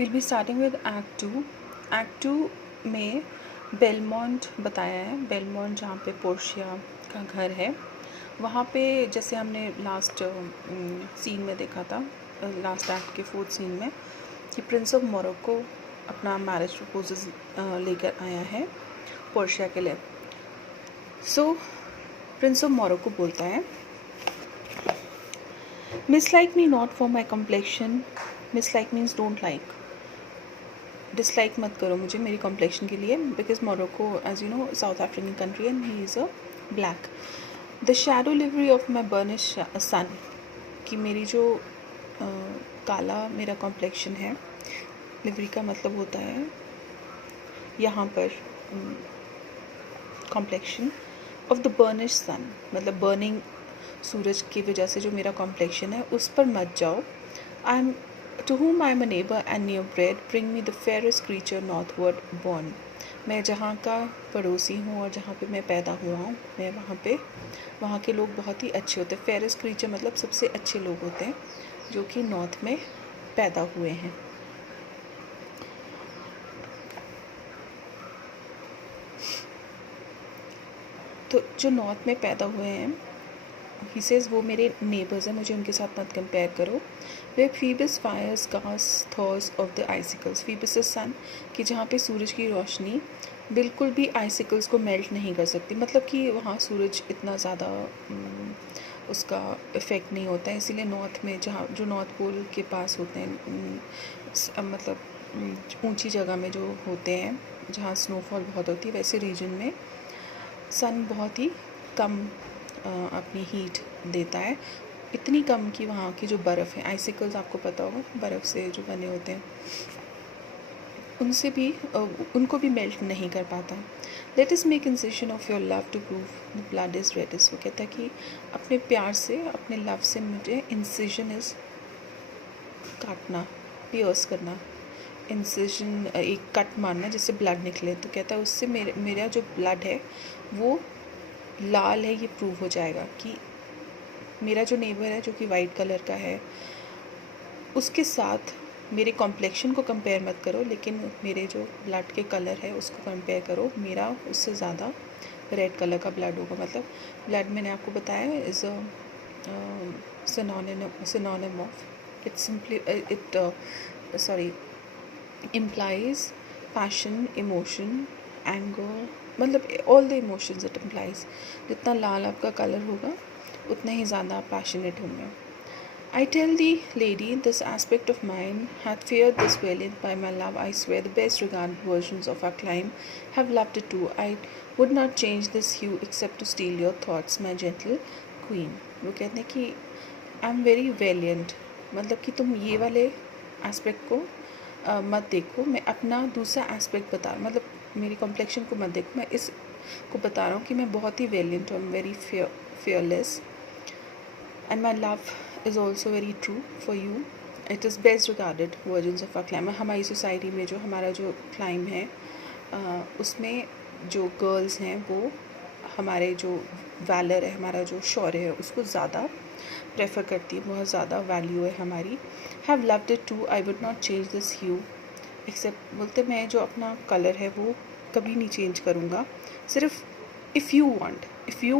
Will be starting with act two. Act two में Belmont बताया है। बेलमोंट जहाँ पे पोर्शिया का घर है, वहाँ पे जैसे हमने लास्ट सीन में देखा था, लास्ट एक्ट के 4th सीन में, कि प्रिंस ऑफ मोरक्को अपना मैरिज प्रपोजल लेकर आया है पोर्शिया के लिए। सो प्रिंस ऑफ मोरक्को बोलता है, mislike me not for my complexion. Mislike means don't like, dislike मत करो मुझे मेरी कॉम्प्लेक्शन के लिए, because Morocco as you know South African country and he is a black. The shadow livery of my burnish sun, कि मेरी जो काला मेरा कॉम्प्लेक्शन है, लिवरी का मतलब होता है यहाँ पर कॉम्प्लेक्शन ऑफ द बर्निश सन, मतलब बर्निंग सूरज की वजह से जो मेरा कॉम्प्लेक्शन है उस पर मत जाओ। I am to whom I am a neighbor and near bred, bring me the fairest creature northward born। मैं जहाँ का पड़ोसी हूँ और जहाँ पे मैं पैदा हुआ हूँ, मैं वहाँ के लोग बहुत ही अच्छे होते हैं। फेयरेस्ट क्रीचर मतलब सबसे अच्छे लोग होते हैं जो कि नॉर्थ में पैदा हुए हैं। तो जो नॉर्थ में पैदा हुए हैं, ही सेज वो मेरे नेबर्स हैं, मुझे उनके साथ मत कंपेयर करो। वे फीबस फायर्स गास थॉर्स ऑफ द आइसिकल्स, फीबस सन, कि जहाँ पे सूरज की रोशनी बिल्कुल भी आइसिकल्स को मेल्ट नहीं कर सकती, मतलब कि वहाँ सूरज इतना ज़्यादा उसका इफ़ेक्ट नहीं होता है। इसीलिए नॉर्थ में जहाँ जो नॉर्थ पोल के पास होते हैं, मतलब ऊंची जगह में जो होते हैं जहाँ स्नोफॉल बहुत होती है, वैसे रीजन में सन बहुत ही कम अपनी हीट देता है, इतनी कम कि वहाँ की जो बर्फ़ है, आइसिकल्स आपको पता होगा बर्फ़ से जो बने होते हैं, उनसे भी उनको भी मेल्ट नहीं कर पाता। Let us make incision of your love to prove the blood is reddish. वो कहता है कि अपने प्यार से, अपने लव से मुझे इंसिशन इज़ काटना, पियर्स करना, इंसिशन एक कट मारना जिससे ब्लड निकले। तो कहता है उससे मेरा जो ब्लड है वो लाल है, ये प्रूव हो जाएगा कि मेरा जो नेबर है जो कि वाइट कलर का है, उसके साथ मेरे कॉम्प्लेक्शन को कंपेयर मत करो, लेकिन मेरे जो ब्लड के कलर है उसको कंपेयर करो, मेरा उससे ज़्यादा रेड कलर का ब्लड होगा। मतलब ब्लड मैंने आपको बताया is a synonym of, it simply implies passion, emotion, anger, मतलब all the emotions it implies। जितना लाल आपका कलर होगा उतना ही ज़्यादा पैशनेट होंगे। I tell thee, lady, this aspect of mine hath feared this valiant by my love. I swear the best regarded versions of our clime have loved it too. I would not change this hue except to steal your thoughts, my gentle queen। वो कहते हैं कि I am very valiant, मतलब कि तुम ये वाले aspect को मत देखो, मैं अपना दूसरा एस्पेक्ट बता रहा हूँ, मतलब मेरी कॉम्प्लेक्शन को मत देखो, मैं इस को बता रहा हूँ कि मैं बहुत ही वेलियंट हूँ, very fearless, and my love is also very true for you। It is best regarded versions of our climb। हमारी सोसाइटी में जो हमारा जो क्लाइम है उसमें जो गर्ल्स हैं वो हमारे जो वैलर है, हमारा जो शौर्य है, उसको ज़्यादा प्रेफर करती है, बहुत ज़्यादा वैल्यू है हमारी। Have loved it too, I would not change this hue except, बोलते मैं जो अपना कलर है वो कभी नहीं चेंज करूँगा, सिर्फ if you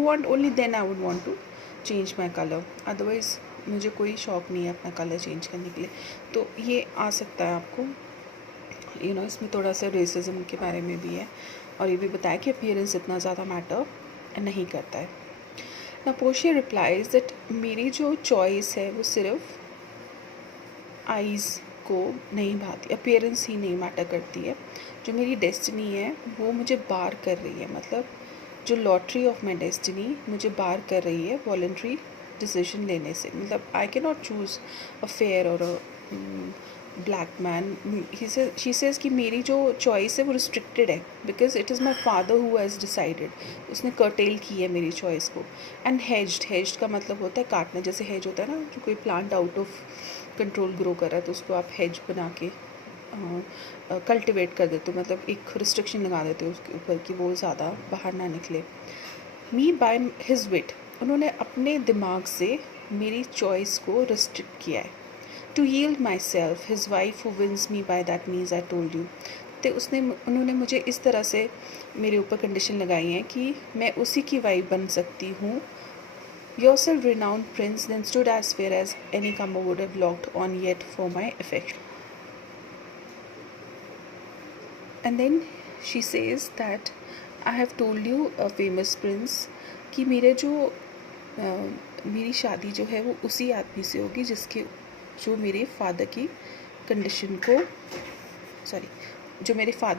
want only then I would want to change my colour, otherwise मुझे कोई शौक़ नहीं है अपना कलर चेंज करने के लिए। तो ये आ सकता है आपको, यू नो, इसमें थोड़ा सा रेसिज्म के बारे में भी है, और ये भी बताया कि अपीयरेंस इतना ज़्यादा मैटर नहीं करता है। ना पोर्शिया रिप्लाइज दैट मेरी जो चॉइस है वो सिर्फ आइज़ को नहीं भाती, अपीयरेंस ही नहीं मैटर करती है, जो मेरी डेस्टिनी है वो मुझे बार कर रही है, मतलब जो लॉटरी ऑफ माई डेस्टिनी मुझे बार कर रही है वॉलंटरी डिसीजन लेने से। मतलब I can not choose a fair और a black man. She says कि मेरी जो चॉइस है वो रिस्ट्रिक्टेड है, because it is my father who has decided, उसने कर्टेल की है मेरी चॉइस को। एंड हेज्ड का मतलब होता है काटना, जैसे हेज होता है ना, जो कोई plant out of control grow कर रहा है तो उसको आप हेज बना के कल्टिवेट कर देते हो, मतलब एक रिस्ट्रिक्शन लगा देते हो उसके ऊपर कि वो ज़्यादा बाहर ना निकले। मी बाय हिज विट, उन्होंने अपने दिमाग से मेरी चॉइस को रिस्ट्रिक्ट किया है। to yield myself, his wife who wins me by that means I told you. तो उन्होंने मुझे इस तरह से मेरे ऊपर कंडीशन लगाई है कि मैं उसी की वाइफ बन सकती हूँ. Yourself renowned prince then stood as fair as any comer would have looked on yet for my affection. And then she says that I have told you a famous prince कि मेरी शादी जो है वो उसी आदमी से होगी जो मेरे फादर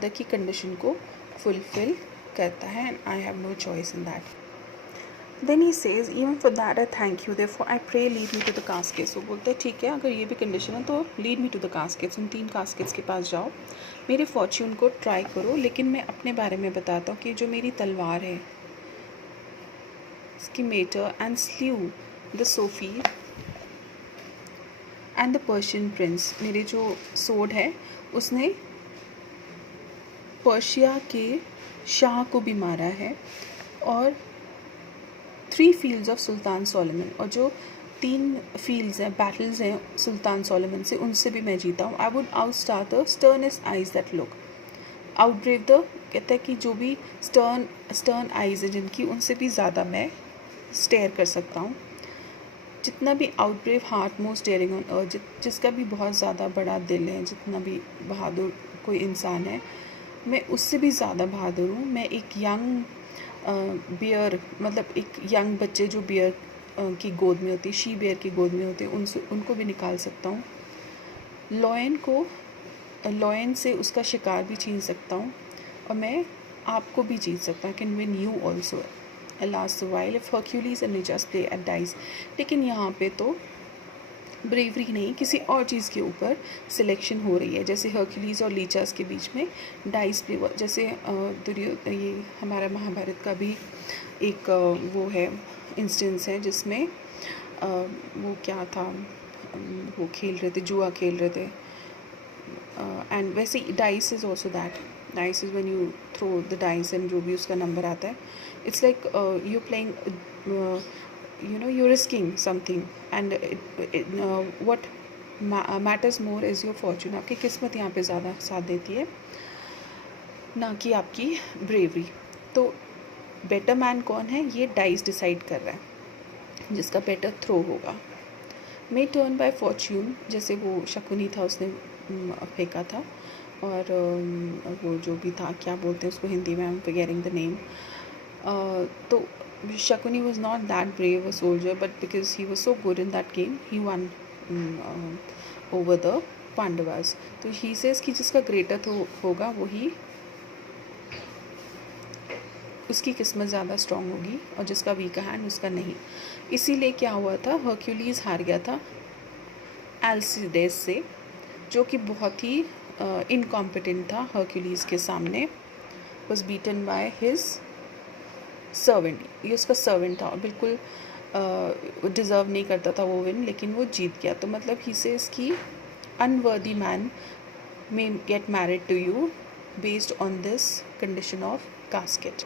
की कंडीशन को फुलफिल करता है. And I have no choice in that. Then he says even for that I thank you therefore I pray lead me to the caskets. वो बोलते हैं ठीक है, अगर ये भी कंडीशन है तो लीड मी टू द कास्केट्स, उन 3 कास्केट्स के पास जाओ, मेरे फॉर्च्यून को ट्राई करो. लेकिन मैं अपने बारे में बताता हूँ कि जो मेरी तलवार है Scimitar and slew the Sophie and the Persian prince. मेरे जो sword है उसने पर्शिया के शाह को भी मारा है. और 3 fields of सुल्तान सोलोमन, और जो 3 fields हैं, battles हैं सुल्तान सोलोमन से, उनसे भी मैं जीता हूँ. I would outstar the sternest eyes that look, outbrave the, कहता है कि जो भी stern eyes हैं जिनकी, उनसे भी ज़्यादा मैं स्टेयर कर सकता हूँ. जितना भी outbrave heart most daring on earth, जिसका भी बहुत ज़्यादा बड़ा दिल है, जितना भी बहादुर कोई इंसान है, मैं उससे भी ज़्यादा बहादुर हूँ. मैं एक यंग बियर, मतलब एक यंग बच्चे जो बियर की गोद में होती है, शी बियर की गोद में होते हैं, उनको भी निकाल सकता हूँ. लॉयन से उसका शिकार भी छीन सकता हूँ, और मैं आपको भी जीत सकता हूँ. Can win you also. Alas the while if Hercules and Lichas play at dice. लेकिन यहाँ पे तो ब्रेवरी नहीं, किसी और चीज़ के ऊपर सिलेक्शन हो रही है. जैसे हर्क्यूलीज और लीचास के बीच में डाइस प्ले, जैसे ये हमारा महाभारत का भी एक वो है, इंस्टेंस है जिसमें वो क्या था, वो खेल रहे थे, जुआ खेल रहे थे. एंड वैसे dice is also that. Dice is when you throw the dice and जो भी उसका नंबर आता है, it's like you're playing, you're risking something, and what matters more is your fortune. आपकी किस्मत यहाँ पे ज़्यादा साथ देती है, ना कि आपकी ब्रेवरी. तो बेटर मैन कौन है, ये डाइस डिसाइड कर रहा है, जिसका बेटर थ्रो होगा. मे टर्न बाय फॉर्च्यून, जैसे वो शकुनी था, उसने फेंका था, और वो जो भी था, क्या बोलते हैं उसको हिंदी में, I am forgetting the name. तो Shakuni was not that brave a soldier, but because he was so good in that game, he won over the Pandavas. तो he says कि जिसका greater होगा वही, उसकी किस्मत ज़्यादा स्ट्रॉन्ग होगी, और जिसका वीक हैंड उसका नहीं. इसीलिए क्या हुआ था, हर्क्यूलीज हार गया था एल्सिडेस से, जो कि बहुत ही इनकॉम्पिटेंट था हर्क्यूलीज के सामने. was beaten by his servant. ये उसका सर्वेंट था और बिल्कुल डिज़र्व नहीं करता था वो विन, लेकिन वो जीत गया. तो मतलब ही सेज कि unworthy man may get married to you based on this condition of casket.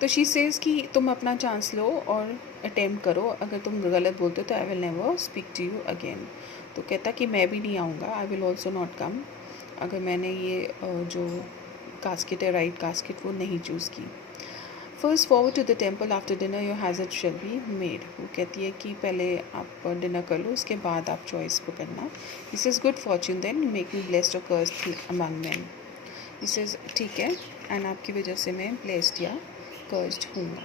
तो शी सेज कि तुम अपना चांस लो और अटेम्प्ट करो, अगर तुम गलत बोलते हो तो I will never speak to you again. तो कहता कि मैं भी नहीं आऊँगा, I will also not come, अगर मैंने ये जो कास्केट है, राइट कास्केट, वो नहीं चूज़ की. First forward to the temple after dinner your hazard shall be made. वो कहती है कि पहले आप डिनर कर लो, उसके बाद आप चॉइस को करना. He says good fortune then make me blessed और cursed among man. He says ठीक है, एंड आपकी वजह से मैं ब्लेस्ड या कर्स्ड हूँगा.